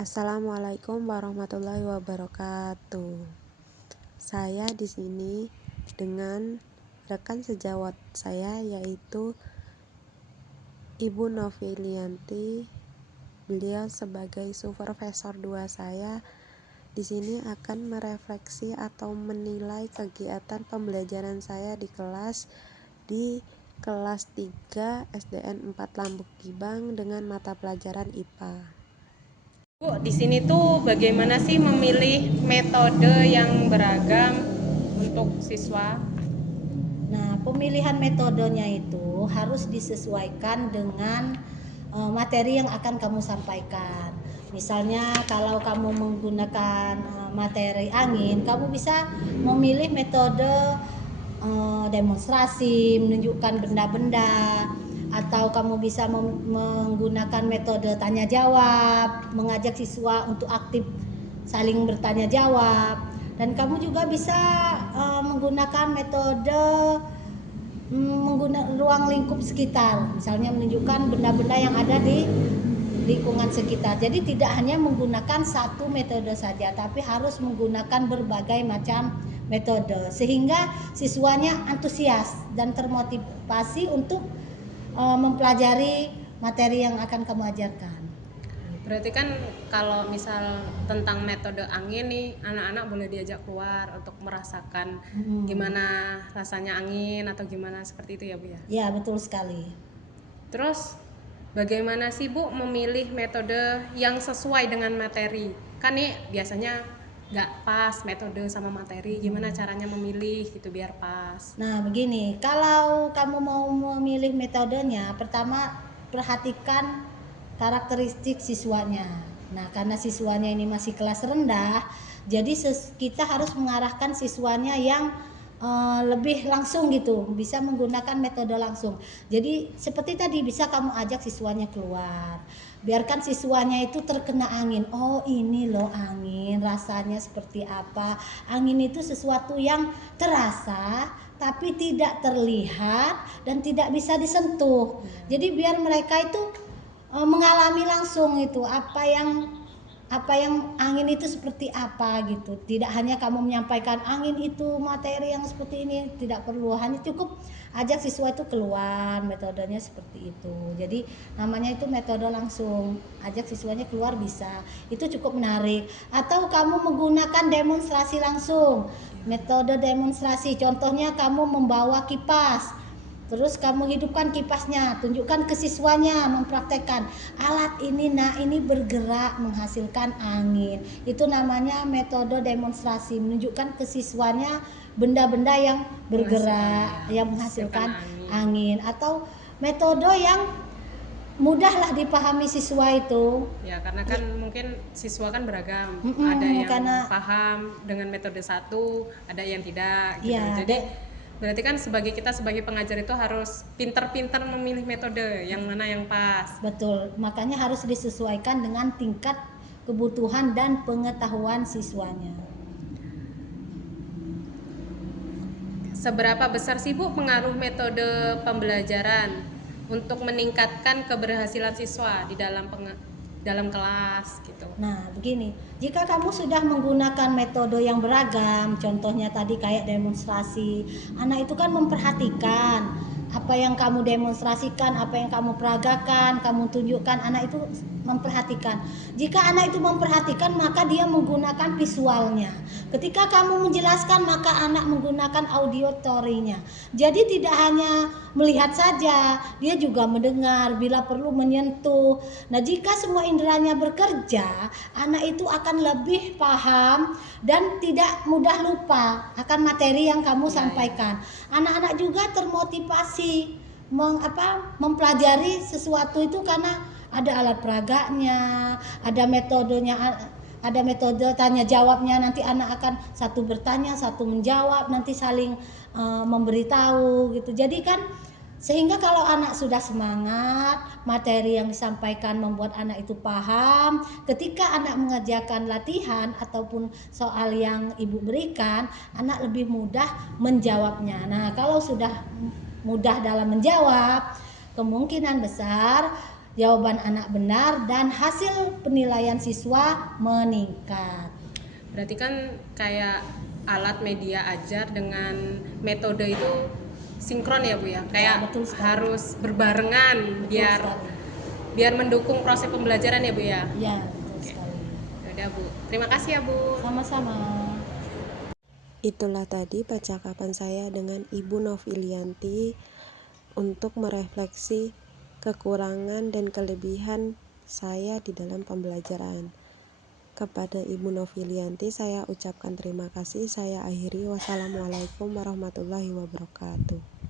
Assalamualaikum warahmatullahi wabarakatuh. Saya di sini dengan rekan sejawat saya yaitu Ibu Novilianti. Beliau sebagai supervisor 2 saya di sini akan merefleksi atau menilai kegiatan pembelajaran saya di kelas 3 SDN 4 Lambuk Gibang dengan mata pelajaran IPA. Bu, di sini tuh bagaimana sih memilih metode yang beragam untuk siswa? Nah, pemilihan metodenya itu harus disesuaikan dengan materi yang akan kamu sampaikan. Misalnya kalau kamu menggunakan materi angin, kamu bisa memilih metode demonstrasi, menunjukkan benda-benda, atau kamu bisa menggunakan metode tanya jawab, mengajak siswa untuk aktif saling bertanya jawab. Dan kamu juga bisa menggunakan metode menggunakan ruang lingkup sekitar, misalnya menunjukkan benda-benda yang ada di lingkungan sekitar. Jadi tidak hanya menggunakan satu metode saja, tapi harus menggunakan berbagai macam metode sehingga siswanya antusias dan termotivasi untuk mempelajari materi yang akan kamu ajarkan. Berarti kan kalau misal tentang metode angin nih, anak-anak boleh diajak keluar untuk merasakan gimana rasanya angin atau gimana seperti itu ya Bu ya? Ya, betul sekali. Terus bagaimana sih Bu memilih metode yang sesuai dengan materi? Kan nih biasanya nggak pas metode sama materi, gimana caranya memilih gitu biar pas? Nah begini, kalau kamu mau memilih metodenya, pertama perhatikan karakteristik siswanya. Nah karena siswanya ini masih kelas rendah, jadi kita harus mengarahkan siswanya yang lebih langsung gitu, bisa menggunakan metode langsung. Jadi seperti tadi, bisa kamu ajak siswanya keluar, biarkan siswanya itu terkena angin. Oh ini loh angin, rasanya seperti apa. Angin itu sesuatu yang terasa tapi tidak terlihat dan tidak bisa disentuh. Jadi biar mereka itu mengalami langsung itu apa yang angin itu seperti apa gitu. Tidak hanya kamu menyampaikan angin itu materi yang seperti ini, tidak perlu, hanya cukup ajak siswa itu keluar. Metodenya seperti itu. Jadi namanya itu metode langsung, ajak siswanya keluar bisa. Itu cukup menarik. Atau kamu menggunakan demonstrasi langsung. Metode demonstrasi, contohnya kamu membawa kipas, terus kamu hidupkan kipasnya, tunjukkan ke siswanya, mempraktekkan alat ini, nah ini bergerak menghasilkan angin. Itu namanya metode demonstrasi, menunjukkan ke siswanya benda-benda yang bergerak, yang menghasilkan angin. Atau metode yang mudahlah dipahami siswa itu. Ya karena kan mungkin siswa kan beragam, ada yang paham dengan metode satu, ada yang tidak gitu. Ya, jadi berarti kan kita sebagai pengajar itu harus pintar-pintar memilih metode yang mana yang pas. Betul, makanya harus disesuaikan dengan tingkat kebutuhan dan pengetahuan siswanya. Seberapa besar sih Bu pengaruh metode pembelajaran untuk meningkatkan keberhasilan siswa di dalam kelas gitu? Nah begini, jika kamu sudah menggunakan metode yang beragam, contohnya tadi kayak demonstrasi, anak itu kan memperhatikan apa yang kamu demonstrasikan, apa yang kamu peragakan, kamu tunjukkan, anak itu memperhatikan. Jika anak itu memperhatikan, maka dia menggunakan visualnya. Ketika kamu menjelaskan, maka anak menggunakan auditory-nya. Jadi tidak hanya melihat saja, dia juga mendengar, bila perlu menyentuh. Nah jika semua inderanya bekerja, anak itu akan lebih paham dan tidak mudah lupa akan materi yang kamu sampaikan. Anak-anak juga termotivasi mempelajari sesuatu itu karena ada alat peraganya, ada metodenya, ada metode tanya jawabnya. Nanti anak akan satu bertanya, satu menjawab, nanti saling memberitahu gitu. Jadi kan sehingga kalau anak sudah semangat, materi yang disampaikan membuat anak itu paham, ketika anak mengerjakan latihan ataupun soal yang ibu berikan, anak lebih mudah menjawabnya. Nah kalau sudah mudah dalam menjawab, kemungkinan besar jawaban anak benar, dan hasil penilaian siswa meningkat. Berarti kan kayak alat media ajar dengan metode itu sinkron ya Bu ya, kayak betul sekali. harus berbarengan Betul sekali. biar mendukung proses pembelajaran ya Bu ya. Ya, betul sekali. Udah Bu, terima kasih ya Bu. Sama-sama. Itulah tadi percakapan saya dengan Ibu Novilianti untuk merefleksi kekurangan dan kelebihan saya di dalam pembelajaran. Kepada Ibu Novilianti saya ucapkan terima kasih. Saya akhiri. Wassalamualaikum warahmatullahi wabarakatuh.